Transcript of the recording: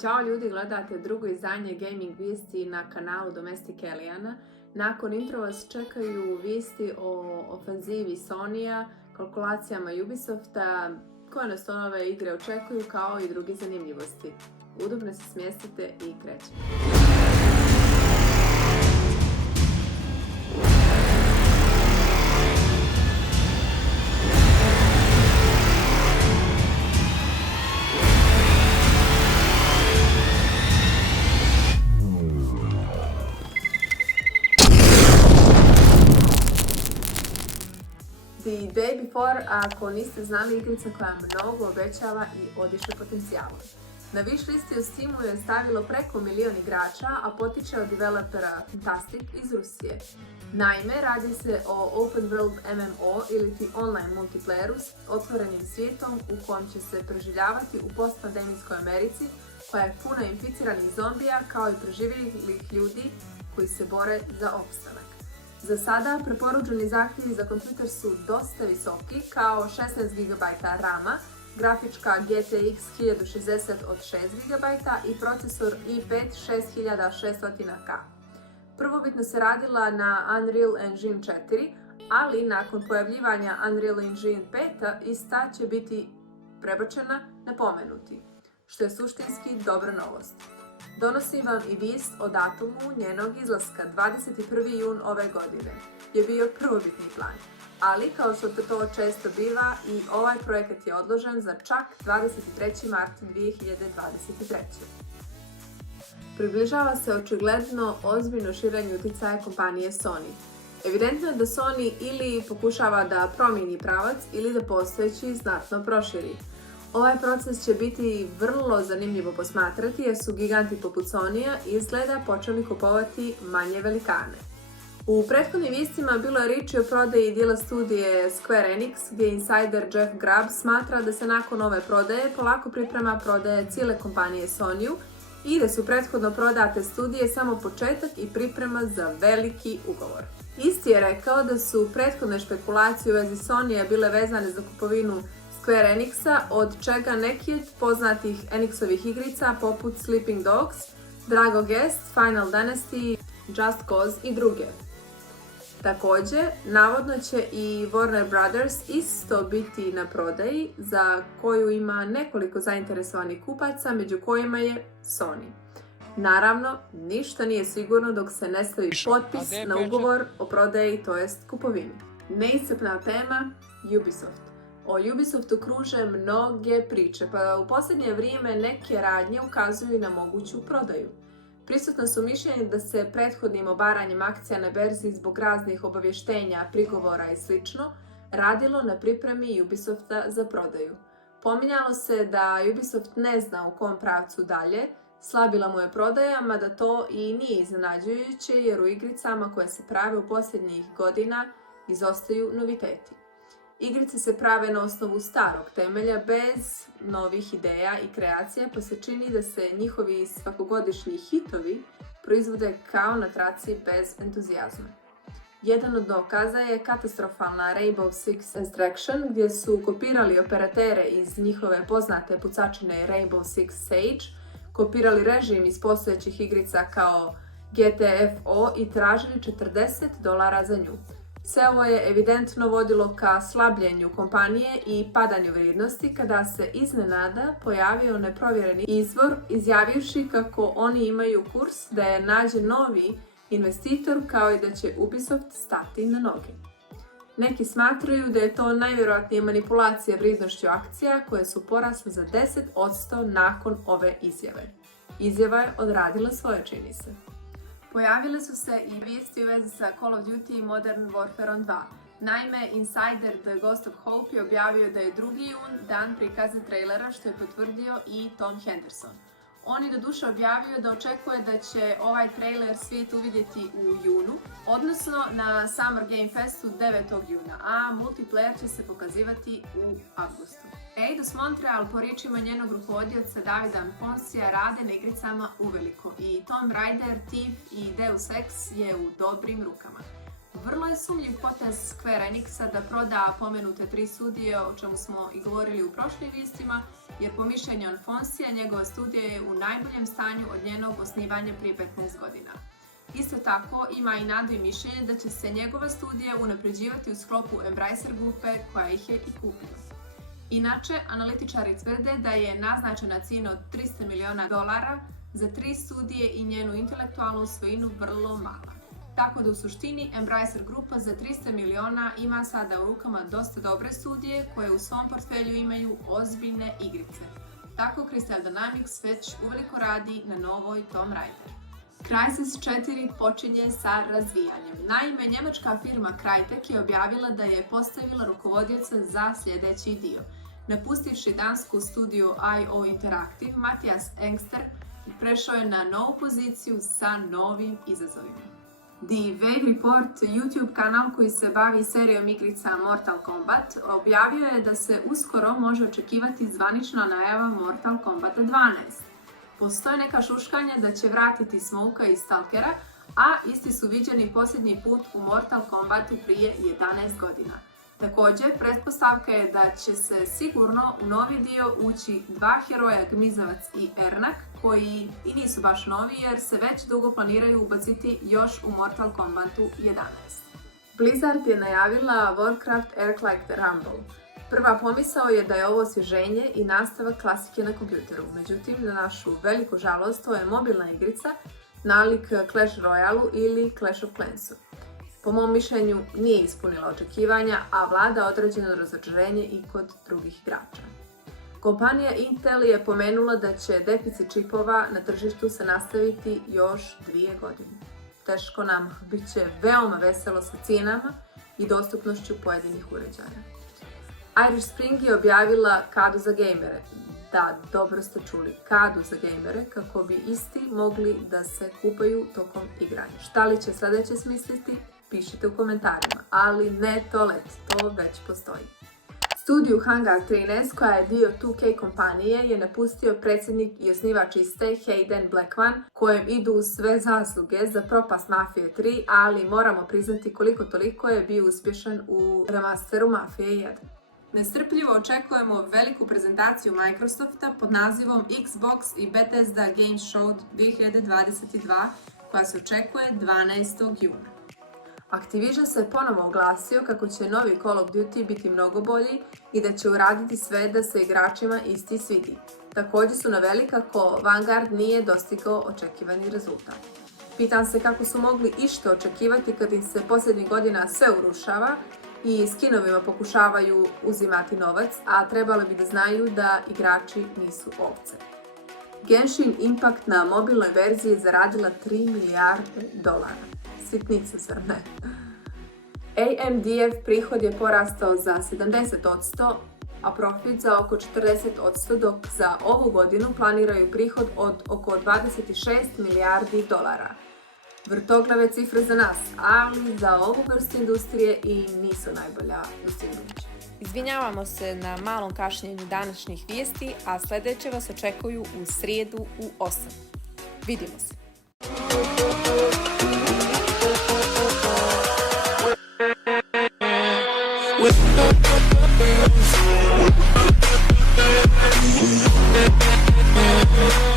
Ćao ljudi, gledate drugo izdanje gaming vijesti na kanalu Domestic Elijana. Nakon intro vas čekaju vijesti o ofanzivi Sonyja, kalkulacijama Ubisofta, koje nas nove igre očekuju kao i druge zanimljivosti. Udobno se smjestite i krećemo. The Day Before, ako niste znali, igrica koja mnogo obećava i odiše potencijalom. Na wish listi u Steamu je stavilo preko 1 milion igrača, a potiče od developera Fantastic iz Rusije. Naime, radi se o Open World MMO ili ti online multiplayeru s otvorenim svijetom u kojem će se preživljavati u postpandemijskoj Americi koja je puna inficiranih zombija kao i preživjelih ljudi koji se bore za opstanak. Za sada preporučeni zahtjevi za kompjuter su dosta visoki, kao 16 GB RAM-a, grafička GTX 1060 od 6 GB i procesor i5 6600K. Prvobitno se radila na Unreal Engine 4, ali nakon pojavljivanja Unreal Engine 5 ista će biti prebačena na pomenuti, što je suštinski dobra novost. Donosim vam i vijest o datumu njenog izlaska. 21. jun ove godine je bio prvobitni plan, ali kao što to često biva i ovaj projekat je odložen za čak 23. mart 2023. Približava se očigledno ozbiljno širenje utjecaja kompanije Sony. Evidentno je da Sony ili pokušava da promijeni pravac ili da postojeći znatno proširi. Ovaj proces će biti vrlo zanimljivo posmatrati jer su giganti poput Sonyja izgleda počeli kupovati manje velikane. U prethodnim vijestima bilo je riječi o prodaji dijela studije Square Enix, gdje insider Jeff Grubb smatra da se nakon ove prodaje polako priprema prodaje cijele kompanije Sonyju i da su prethodno prodate studije samo početak i priprema za veliki ugovor. Isti je rekao da su prethodne špekulacije u vezi Sonyja bile vezane za kupovinu Square Enixa, od čega neki od poznatih Enixovih igrica poput Sleeping Dogs, Drago Guest, Final Dynasty, Just Cause i druge. Također, navodno će i Warner Brothers isto biti na prodaji, za koju ima nekoliko zainteresovanih kupaca, među kojima je Sony. Naravno, ništa nije sigurno dok se ne stavi potpis na ugovor o prodaji, to jest kupovini. Neiscrpna tema Ubisoft. O Ubisoftu kruže mnoge priče, pa u posljednje vrijeme neke radnje ukazuju na moguću prodaju. Prisutna su mišljenja da se prethodnim obaranjem akcija na berzi zbog raznih obavještenja, prigovora i sl. Radilo na pripremi Ubisofta za prodaju. Pominjalo se da Ubisoft ne zna u kom pravcu dalje, slabila mu je prodaja, mada to i nije iznenađujuće jer u igricama koje se prave u posljednjih godina izostaju noviteti. Igrice se prave na osnovu starog temelja bez novih ideja i kreacija, pa se čini da se njihovi svakogodišnji hitovi proizvode kao na traci bez entuzijazma. Jedan od dokaza je katastrofalna Rainbow Six Extraction, gdje su kopirali operatere iz njihove poznate pucačine Rainbow Six Siege, kopirali režim iz postojećih igrica kao GTFO i tražili $40 za nju. Sve ovo je evidentno vodilo ka slabljenju kompanije i padanju vrijednosti kada se iznenada pojavio neprovjereni izvor izjavivši kako oni imaju kurs da je nađen novi investitor kao i da će Ubisoft stati na noge. Neki smatraju da je to najvjerojatnije manipulacija vrijednošću akcija koje su porasle za 10% nakon ove izjave. Izjava je odradila svoje, čini se. Pojavile su se i vijesti u vezi sa Call of Duty Modern Warfare 2. Naime, insider The Ghost of Hope je objavio da je 2. jun dan prikaza trailera, što je potvrdio i Tom Henderson. On je doduše objavio da očekuje da će ovaj trailer svijet uvidjeti u junu, odnosno na Summer Game Festu 9. juna, a multiplayer će se pokazivati u avgustu. Eidos Montreal, po riječima njenog rukovodioca Davida Poncija, rade na igricama uveliko i Tomb Raider, Thief i Deus Ex je u dobrim rukama. Vrlo je sumnjiv potez Square Enixa da proda pomenute 3 studije, o čemu smo i govorili u prošlim vijestima, jer po mišljenju Alfonsija njegova studija je u najboljem stanju od njenog osnivanja prije 15 godina. Isto tako ima i nadu i mišljenje da će se njegova studija unapređivati u sklopu Embracer grupe koja ih je i kupila. Inače, analitičari tvrde da je naznačena cijena od $300 miliona za 3 studije i njenu intelektualnu svojinu vrlo mala. Tako da u suštini Embracer grupa za 300 miliona ima sada u rukama dosta dobre studije koje u svom portfelju imaju ozbiljne igrice. Tako Crystal Dynamics već uveliko radi na novoj Tomb Raider. Crysis 4 počinje sa razvijanjem. Naime, njemačka firma Crytek je objavila da je postavila rukovodioca za sljedeći dio. Napustivši dansku studiju IO Interactive, Matthias Engster prešao je na novu poziciju sa novim izazovima. The Vague Report, YouTube kanal koji se bavi serijom igrica Mortal Kombat, objavio je da se uskoro može očekivati zvanična najava Mortal Kombat 12. Postoje neka šuškanja da će vratiti Smokea i Stalkera, a isti su viđeni posljednji put u Mortal Kombatu prije 11 godina. Također, pretpostavka je da će se sigurno u novi dio ući 2 heroja Gmizavac i Ernak, koji i nisu baš novi jer se već dugo planiraju ubaciti još u Mortal Kombatu 11. Blizzard je najavila Warcraft Arclight Rumble. Prva pomisao je da je ovo osvježenje i nastavak klasike na kompjuteru, međutim, na našu veliku žalost, to je mobilna igrica, nalik Clash Royale ili Clash of Clansu. Po mom mišljenju nije ispunila očekivanja, a vlada određeno razočarenje i kod drugih igrača. Kompanija Intel je pomenula da će deficit čipova na tržištu se nastaviti još 2 godine. Teško nam, bit će veoma veselo sa cijenama i dostupnošću pojedinih uređaja. Irish Spring je objavila kadu za gejmere. Da, dobro ste čuli, kadu za gejmere, kako bi isti mogli da se kupaju tokom igranja. Šta li će sljedeće smisliti? Pišite u komentarima, ali ne Tolet, to već postoji. Studiju Hangar 13, koja je dio 2K kompanije, je napustio predsjednik i osnivač iste Hayden Blackman, kojem idu sve zasluge za propast Mafije 3, ali moramo priznati koliko toliko je bio uspješan u remasteru Mafije 1. Nestrpljivo očekujemo veliku prezentaciju Microsofta pod nazivom Xbox i Bethesda Game Show 2022, koja se očekuje 12. juna. Activision se ponovo oglasio kako će novi Call of Duty biti mnogo bolji i da će uraditi sve da se igračima isti svidi. Također su naveli kako Vanguard nije dostigao očekivani rezultat. Pitam se kako su mogli išta očekivati kad im se posljednjih godina sve urušava i skinovima pokušavaju uzimati novac, a trebali bi da znaju da igrači nisu ovce. Genshin Impact na mobilnoj verziji je zaradila $3 milijarde. Sitnica, zar ne? AMD-ev prihod je porastao za 70%, a profit za oko 40%, dok za ovu godinu planiraju prihod od oko $26 milijardi. Vrtoglave cifre za nas, ali za ovu vrstu industrije i nisu najbolja dostignuća. Izvinjavamo se na malom kašnjenju današnjih vijesti, a sljedeće vas očekuju u srijedu u 8. Vidimo se! With